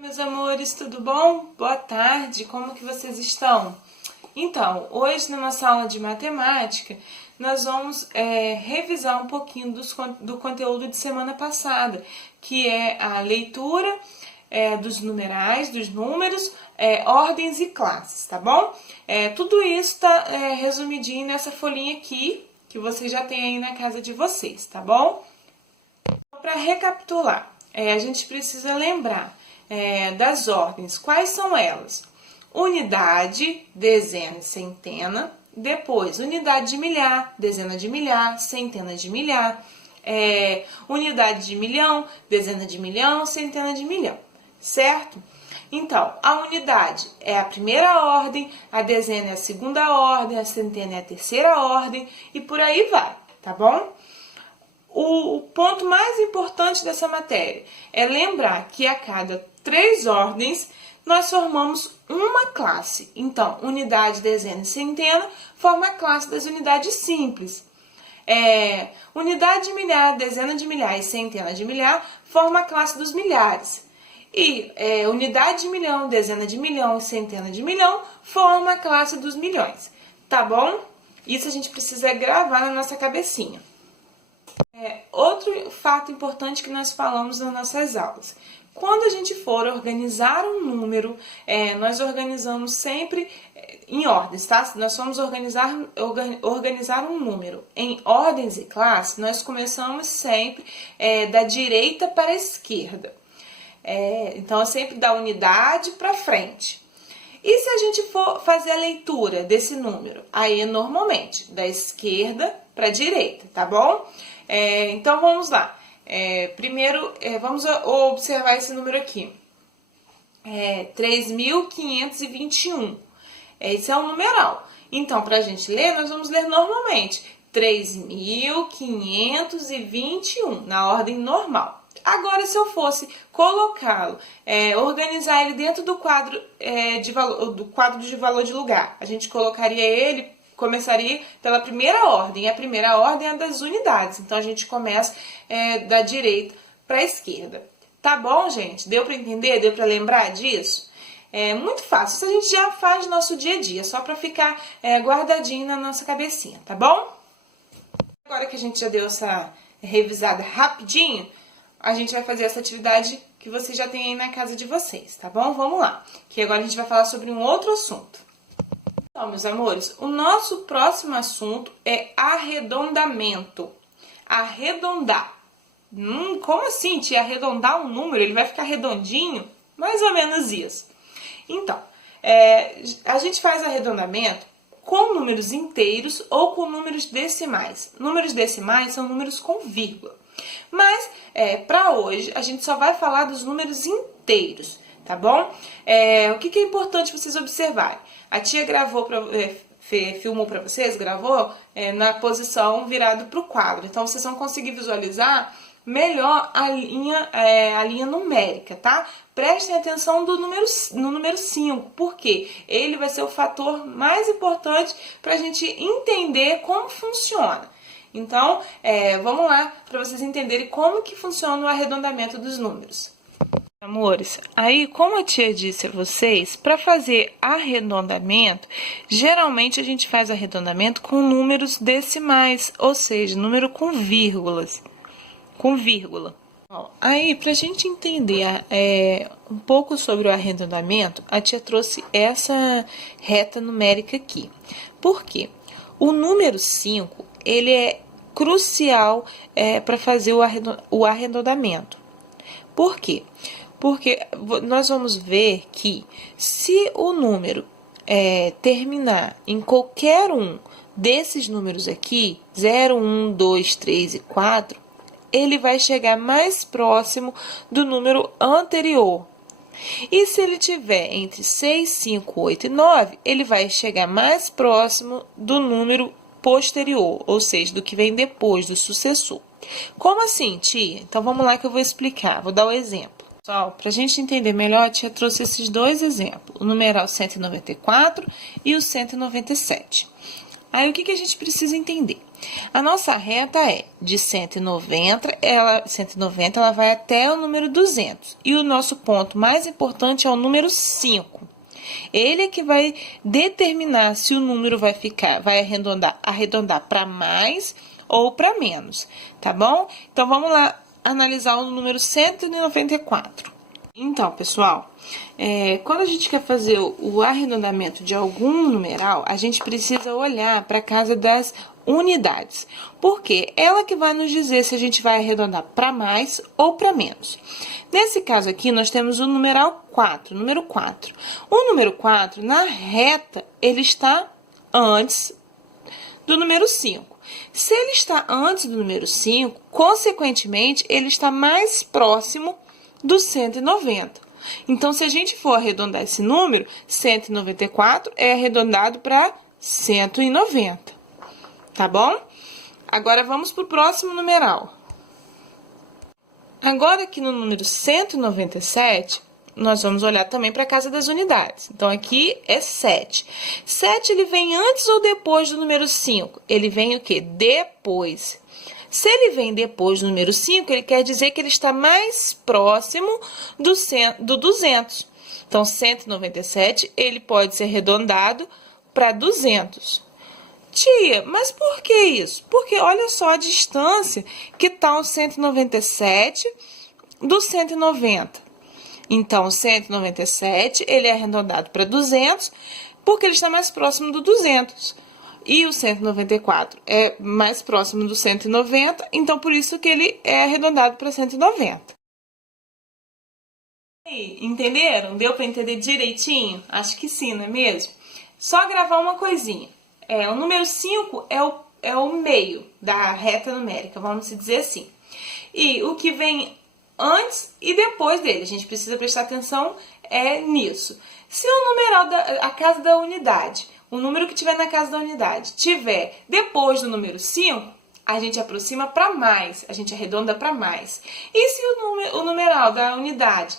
Meus amores, tudo bom? Boa tarde, como que vocês estão? Então, hoje na nossa aula de matemática, nós vamos revisar um pouquinho do conteúdo de semana passada, que é a leitura dos numerais, dos números, ordens e classes, tá bom? Tudo isso está resumidinho nessa folhinha aqui, que vocês já têm aí na casa de vocês, tá bom? Para recapitular, a gente precisa lembrar das ordens. Quais são elas? Unidade, dezena e centena. Depois, unidade de milhar, dezena de milhar, centena de milhar. Unidade de milhão, dezena de milhão, centena de milhão. Certo? Então, a unidade é a primeira ordem, a dezena é a segunda ordem, a centena é a terceira ordem e por aí vai, tá bom? O ponto mais importante dessa matéria é lembrar que a cada 3 ordens nós formamos uma classe. Então, unidade, dezena e centena forma a classe das unidades simples. Unidade de milhar, dezena de milhar e centena de milhar forma a classe dos milhares. E unidade de milhão, dezena de milhão e centena de milhão forma a classe dos milhões. Tá bom? Isso a gente precisa gravar na nossa cabecinha. Outro fato importante que nós falamos nas nossas aulas. Quando a gente for organizar um número, nós organizamos sempre em ordens, tá? Nós vamos organizar um número em ordens e classes, nós começamos sempre da direita para a esquerda. Então, sempre da unidade para frente. E se a gente for fazer a leitura desse número? Aí, normalmente, da esquerda para a direita, tá bom? Então, vamos lá. Primeiro, vamos observar esse número aqui. 3.521. Esse é um numeral. Então, para a gente ler, nós vamos ler normalmente. 3.521, na ordem normal. Agora, se eu fosse colocá-lo, organizar ele dentro do quadro de valor de lugar, a gente colocaria ele, começaria pela primeira ordem. E a primeira ordem é a das unidades. Então, a gente começa da direita para a esquerda. Tá bom, gente? Deu para entender? Deu para lembrar disso? É muito fácil. Isso a gente já faz no nosso dia a dia, só para ficar guardadinho na nossa cabecinha, tá bom? Agora que a gente já deu essa revisada rapidinho, a gente vai fazer essa atividade que vocês já têm aí na casa de vocês, tá bom? Vamos lá, que agora a gente vai falar sobre um outro assunto. Então, meus amores, o nosso próximo assunto é arredondamento. Arredondar. Como assim, tia? Arredondar um número, ele vai ficar redondinho? Mais ou menos isso. Então, a gente faz arredondamento com números inteiros ou com números decimais. Números decimais são números com vírgula. Mas, para hoje, a gente só vai falar dos números inteiros, tá bom? O que é importante vocês observarem? A tia filmou para vocês, gravou na posição virado para o quadro. Então, vocês vão conseguir visualizar melhor a linha numérica, tá? Prestem atenção no número 5, porque ele vai ser o fator mais importante para a gente entender como funciona. Então, vamos lá para vocês entenderem como que funciona o arredondamento dos números. Amores, aí como a tia disse a vocês, para fazer arredondamento, geralmente a gente faz arredondamento com números decimais, ou seja, número com vírgulas. Aí, para a gente entender um pouco sobre o arredondamento, a tia trouxe essa reta numérica aqui. Por quê? O número 5, ele é crucial para fazer o arredondamento. Por quê? Porque nós vamos ver que se o número terminar em qualquer um desses números aqui, 0, 1, 2, 3 e 4, ele vai chegar mais próximo do número anterior. E se ele tiver entre 6, 5, 8 e 9, ele vai chegar mais próximo do número posterior, ou seja, do que vem depois, do sucessor. Como assim, tia? Então, vamos lá que eu vou explicar, vou dar o exemplo. Pessoal, para a gente entender melhor, a tia trouxe esses dois exemplos, o numeral 194 e o 197. Aí, o que a gente precisa entender? A nossa reta é de 190, ela vai até o número 200. E o nosso ponto mais importante é o número 5. Ele é que vai determinar se o número vai arredondar para mais ou para menos, tá bom? Então, vamos lá analisar o número 194. Então, pessoal, quando a gente quer fazer o arredondamento de algum numeral, a gente precisa olhar para a casa das unidades, porque ela que vai nos dizer se a gente vai arredondar para mais ou para menos. Nesse caso aqui, nós temos o numeral 4, número 4. O número 4, na reta, ele está antes do número 5. Se ele está antes do número 5, consequentemente, ele está mais próximo do 190. Então, se a gente for arredondar esse número, 194 é arredondado para 190. Tá bom? Agora, vamos para o próximo numeral. Agora, aqui no número 197, nós vamos olhar também para a casa das unidades. Então, aqui é 7. 7, ele vem antes ou depois do número 5? Ele vem o quê? Depois. Se ele vem depois do número 5, ele quer dizer que ele está mais próximo do 200. Então, 197, ele pode ser arredondado para 200. Tia, mas por que isso? Porque olha só a distância que está o 197 do 190. Então, o 197, ele é arredondado para 200, porque ele está mais próximo do 200. E o 194 é mais próximo do 190, então por isso que ele é arredondado para 190. E aí, entenderam? Deu para entender direitinho? Acho que sim, não é mesmo? Só gravar uma coisinha. O número 5 é o meio da reta numérica, vamos dizer assim. E o que vem antes e depois dele, a gente precisa prestar atenção nisso. Se o numeral a casa da unidade, o número que tiver na casa da unidade, tiver depois do número 5, a gente aproxima para mais, a gente arredonda para mais. E se o numeral da unidade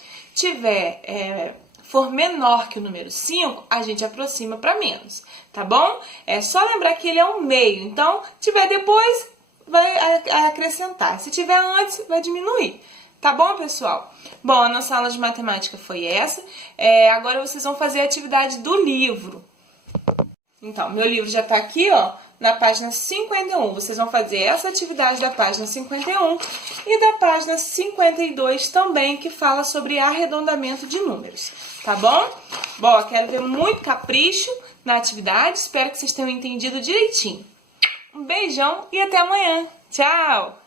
for menor que o número 5, a gente aproxima para menos, tá bom? É só lembrar que ele é um meio, então, tiver depois, vai acrescentar. Se tiver antes, vai diminuir. Tá bom, pessoal? Bom, a nossa aula de matemática foi essa. Agora vocês vão fazer a atividade do livro. Então, meu livro já tá aqui, ó, na página 51. Vocês vão fazer essa atividade da página 51 e da página 52 também, que fala sobre arredondamento de números, tá bom? Bom, eu quero ver muito capricho na atividade. Espero que vocês tenham entendido direitinho. Um beijão e até amanhã. Tchau!